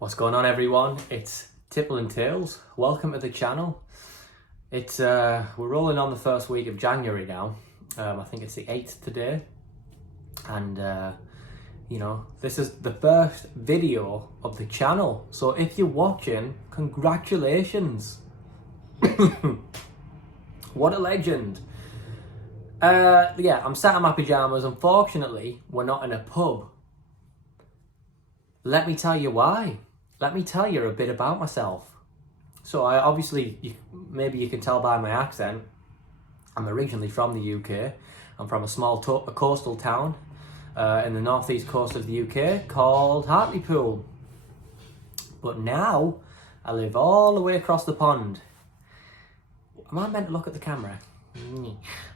What's going on, everyone? It's Tipple and Tails. Welcome to the channel. We're rolling on the first week of January now. I think it's the 8th today, and this is the first video of the channel. So if you're watching, congratulations! What a legend! I'm sat in my pajamas. Unfortunately, we're not in a pub. Let me tell you why. Let me tell you a bit about myself. So maybe you can tell by my accent, I'm originally from the UK. I'm from a small coastal town in the northeast coast of the UK called Hartlepool. But now I live all the way across the pond. Am I meant to look at the camera?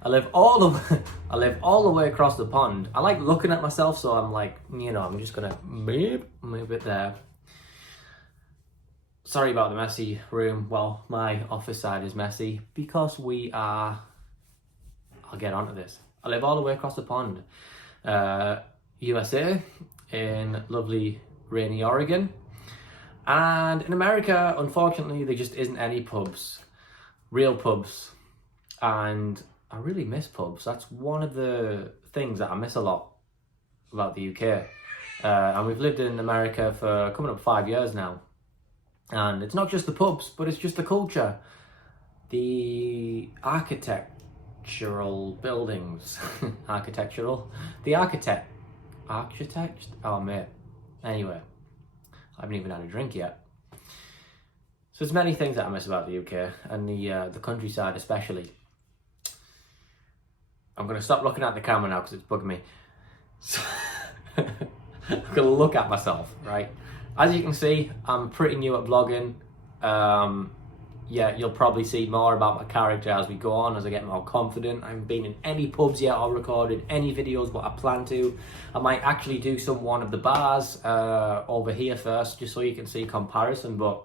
I live all the way across the pond. I like looking at myself, so I'm like, I'm just gonna move it there. Sorry about the messy room. Well, my office side is messy because I'll get onto this. I live all the way across the pond. USA, in lovely rainy Oregon. And in America, unfortunately, there just isn't any pubs. Real pubs. And I really miss pubs. That's one of the things that I miss a lot about the UK. And we've lived in America for coming up 5 years now. And it's not just the pubs, but it's just the culture. The architectural buildings. The architect. Oh, mate. Anyway, I haven't even had a drink yet. So there's many things that I miss about the UK and the countryside especially. I'm going to stop looking at the camera now because it's bugging me. So I'm going to look at myself, right? As you can see, I'm pretty new at vlogging. You'll probably see more about my character as we go on, as I get more confident. I haven't been in any pubs yet or recorded any videos, but I plan to. I might actually do one of the bars over here first, just so you can see comparison. But,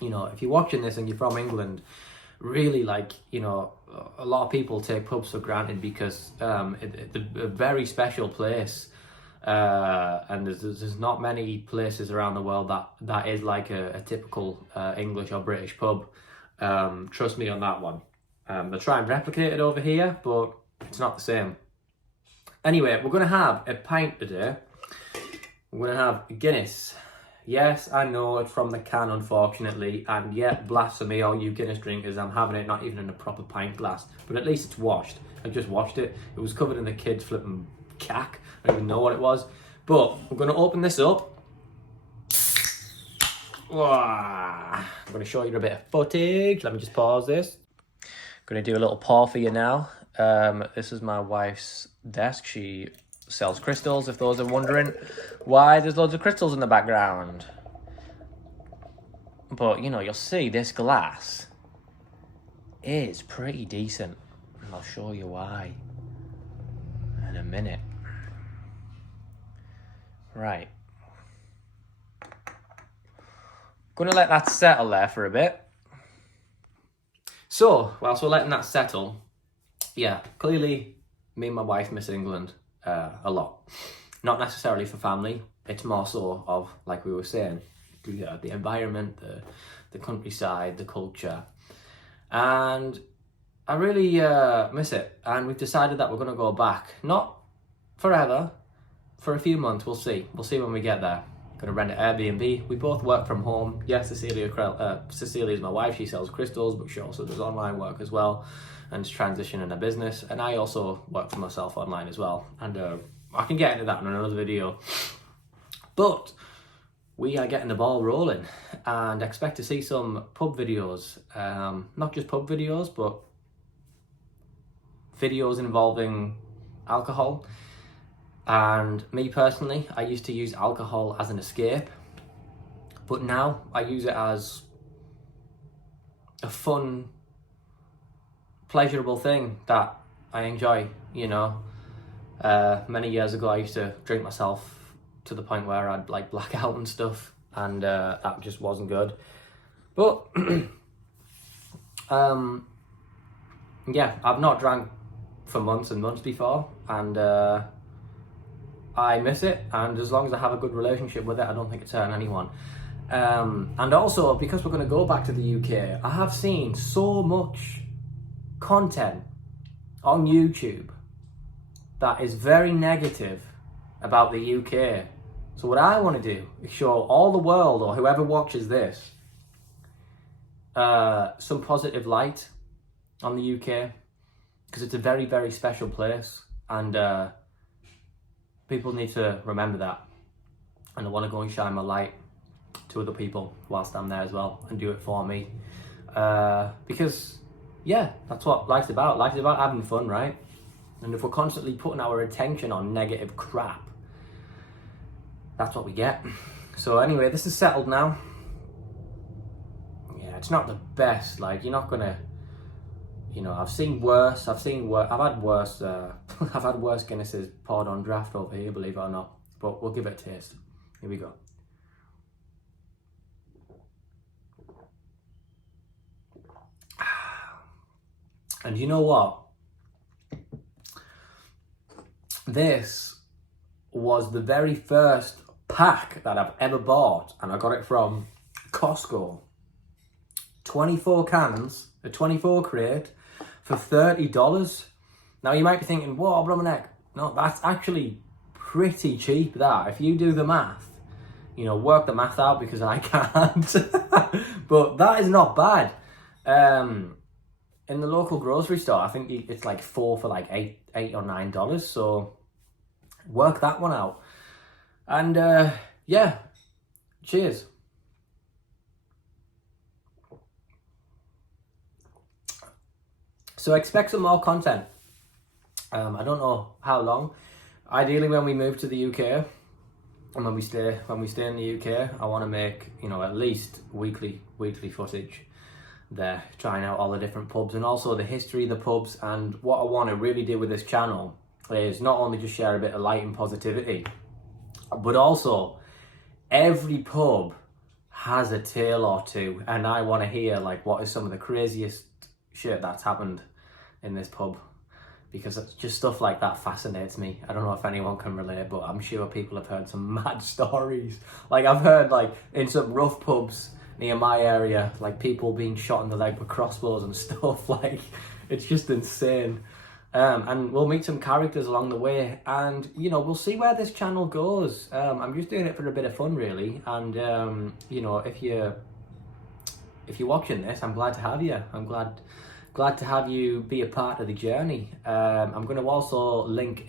if you're watching this and you're from England, really, a lot of people take pubs for granted because it's a very special place. And there's not many places around the world that is like a typical English or British pub. Trust me on that one. They'll try and replicate it over here, but it's not the same. Anyway, we're going to have a pint today. We're going to have Guinness. Yes, I know it's from the can, unfortunately, and yet, blasphemy, all you Guinness drinkers, I'm having it not even in a proper pint glass, but at least it's washed. I just washed it. It was covered in the kids' flipping cack. I don't even know what it was. But we're going to open this up. I'm going to show you a bit of footage. Let me just pause this. I'm going to do a little pour for you now. This is my wife's desk. She sells crystals, if those are wondering why there's loads of crystals in the background. But, you'll see this glass is pretty decent. And I'll show you why in a minute. Right. Gonna let that settle there for a bit. So, whilst we're letting that settle, clearly me and my wife miss England a lot. Not necessarily for family, it's more so of, like we were saying, the environment, the countryside, the culture. And I really miss it. And we've decided that we're going to go back. Not forever, for a few months, we'll see. We'll see when we get there. Going to rent an Airbnb. We both work from home. Yes, Cecilia is my wife. She sells crystals, but she also does online work as well and is transitioning her business. And I also work for myself online as well. And I can get into that in another video. But we are getting the ball rolling and expect to see some pub videos. Not just pub videos, but videos involving alcohol. And me personally, I used to use alcohol as an escape, but now I use it as a fun, pleasurable thing that I enjoy, Many years ago I used to drink myself to the point where I'd black out and stuff, and that just wasn't good. But I've not drank for months and months before, and I miss it, and as long as I have a good relationship with it, I don't think it's hurting anyone. And also, because we're going to go back to the UK, I have seen so much content on YouTube that is very negative about the UK. So what I want to do is show all the world, or whoever watches this, some positive light on the UK, because it's a very, very special place, and people need to remember that. And I want to go and shine my light to other people whilst I'm there as well, and do it for me, because yeah, that's what life's about. Life's about having fun, right? And if we're constantly putting our attention on negative crap, that's what we get. So anyway, this is settled now. Yeah, it's not the best. Like, you're not gonna, you know, I've had worse I've had worse Guinnesses poured on draft over here, believe it or not, but we'll give it a taste. Here we go. And you know what? This was the very first pack that I've ever bought, and I got it from Costco. 24 cans, a 24 crate for $30. Now you might be thinking, whoa, Brummanek. No, that's actually pretty cheap, that. If you do the math, you know, work the math out, because I can't. But that is not bad. In the local grocery store, I think it's like 4 for like $8 or $9. So work that one out. And yeah, cheers. So expect some more content. I don't know how long. Ideally, when we move to the UK, and when we stay in the UK, I want to make, you know, at least weekly footage there, trying out all the different pubs, and also the history of the pubs. And what I want to really do with this channel is not only just share a bit of light and positivity, but also every pub has a tale or two, and I want to hear like what is some of the craziest shit that's happened in this pub, because it's just stuff like that fascinates me. I don't know if anyone can relate, but I'm sure people have heard some mad stories. Like, I've heard, like, in some rough pubs near my area, like, people being shot in the leg with crossbows and stuff. Like, it's just insane. And we'll meet some characters along the way, and, you know, we'll see where this channel goes. I'm just doing it for a bit of fun, really. And, you know, if you're watching this, I'm glad to have you. I'm glad to have you be a part of the journey. I'm going to also link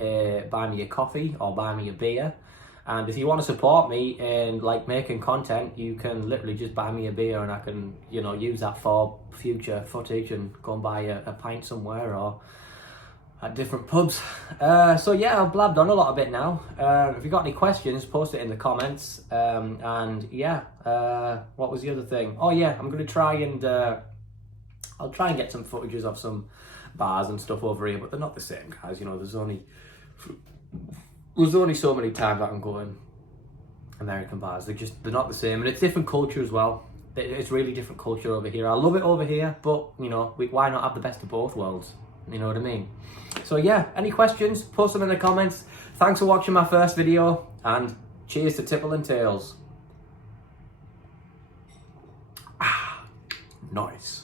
buy me a coffee or buy me a beer. And if you want to support me in like making content, you can literally just buy me a beer, and I can, you know, use that for future footage and go and buy a pint somewhere or at different pubs. So yeah, I've blabbed on a lot of it now. If you got any questions, post it in the comments. And yeah, what was the other thing? Oh yeah, I'm going to try and I'll try and get some footages of some bars and stuff over here, but they're not the same, guys. You know, there's only so many times I can go in American bars. They're not the same, and it's different culture as well. It's really different culture over here. I love it over here, but you know, why not have the best of both worlds? You know what I mean? So yeah, any questions, post them in the comments. Thanks for watching my first video, and cheers to Tipple and Tails. Nice.